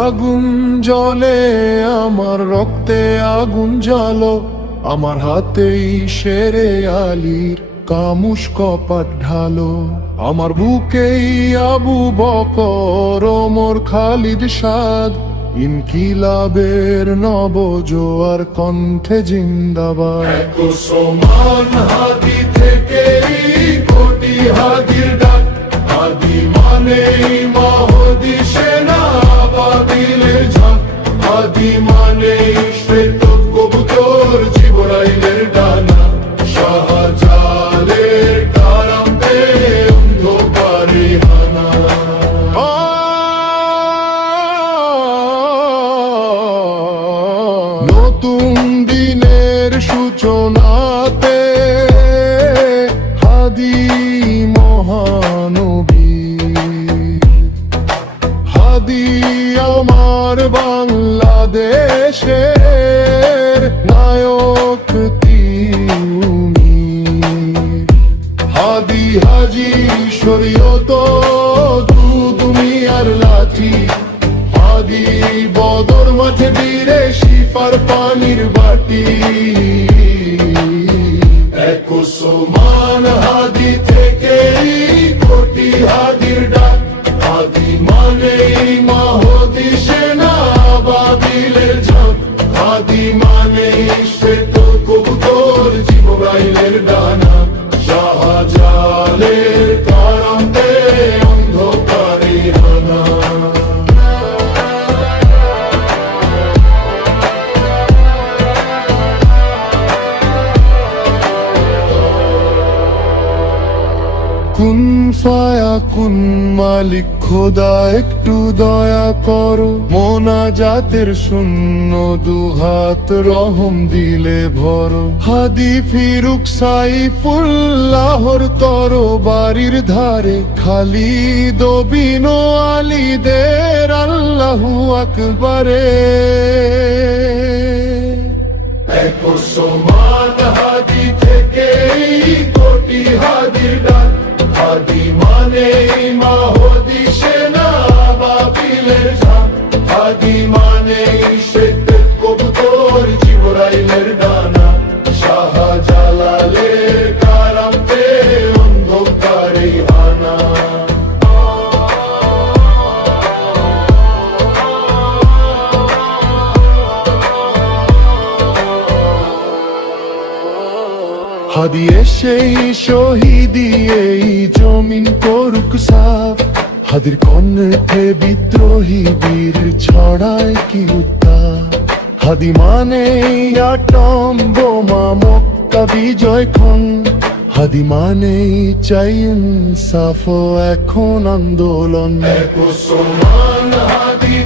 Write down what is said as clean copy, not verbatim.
আগুন জ্বলে আমার রক্তে আগুন জ্বালো, আমার হাতেই শেরে আলীর কামুশ কপাট ঢালো। আমার বুকেই আবু বকর ওমর খালিদ সাদ, ইনকিলাবের নব জোয়ার কণ্ঠে জিন্দাবাদ। সমান হাদি থেকে কোটি হাদির ডাক, হাদি মানেই মাহদি সেনা বাতিলের ঝাঁক, হাদি মানেই শ্বেত কবুতর জিবরাইলের ডানা, শাহজালের কারামে অন্ধকারে হানা। নতুন দিনের সূচনাতে হাদি মহানবী, হাদি আমার বাংলাদেশের নায়ক তুমি। হাদি হাজি শরীয়ত তুমি আর লাঠি, হাদি বদর মাঠে বীরে শিফার পানির বাটি। এক সমান হাদি থেকে কোটি হাদির ডাক, হাদি মানেই মাহদি সেনা বাতিলের ঝাঁক, হাদি মানেই শ্বেত কবুতর জিবরাইলের ডানা, শাহজালের কারামে অন্ধকারে হানা। কুন ফায়া কুন মালিক খোদা একটু দয়া করো, মোনাজাতের শূন্য দুহাত রহম দিলে ভরো। হাদি ফিরুক সাইফুল্লাহর তরবারির ধারে, খালিদ বিন আলীদের আল্লাহু আকবারে। এক সমান হাদি থেকে কোটি হাদির ডাক, হাদি মানেই মাহদি সেনা বাতিলের ঝাঁক, হাদি মানেই শ্বেত কবুতর জিবরাইলের ডানা, শাহজালালের কারামে অন্ধকারে হানা। হাদি এসেই শহীদি এই জমিন করুক সাফ, হাদির কণ্ঠে বিদ্রোহী বীর ছড়ায় কি উত্তাপ। হাদি মানে আটম বোমা মক্কা বিজয় ক্ষণ, হাদি মানে চাই ইনসাফ এখন আন্দোলন। এক সমান হাদি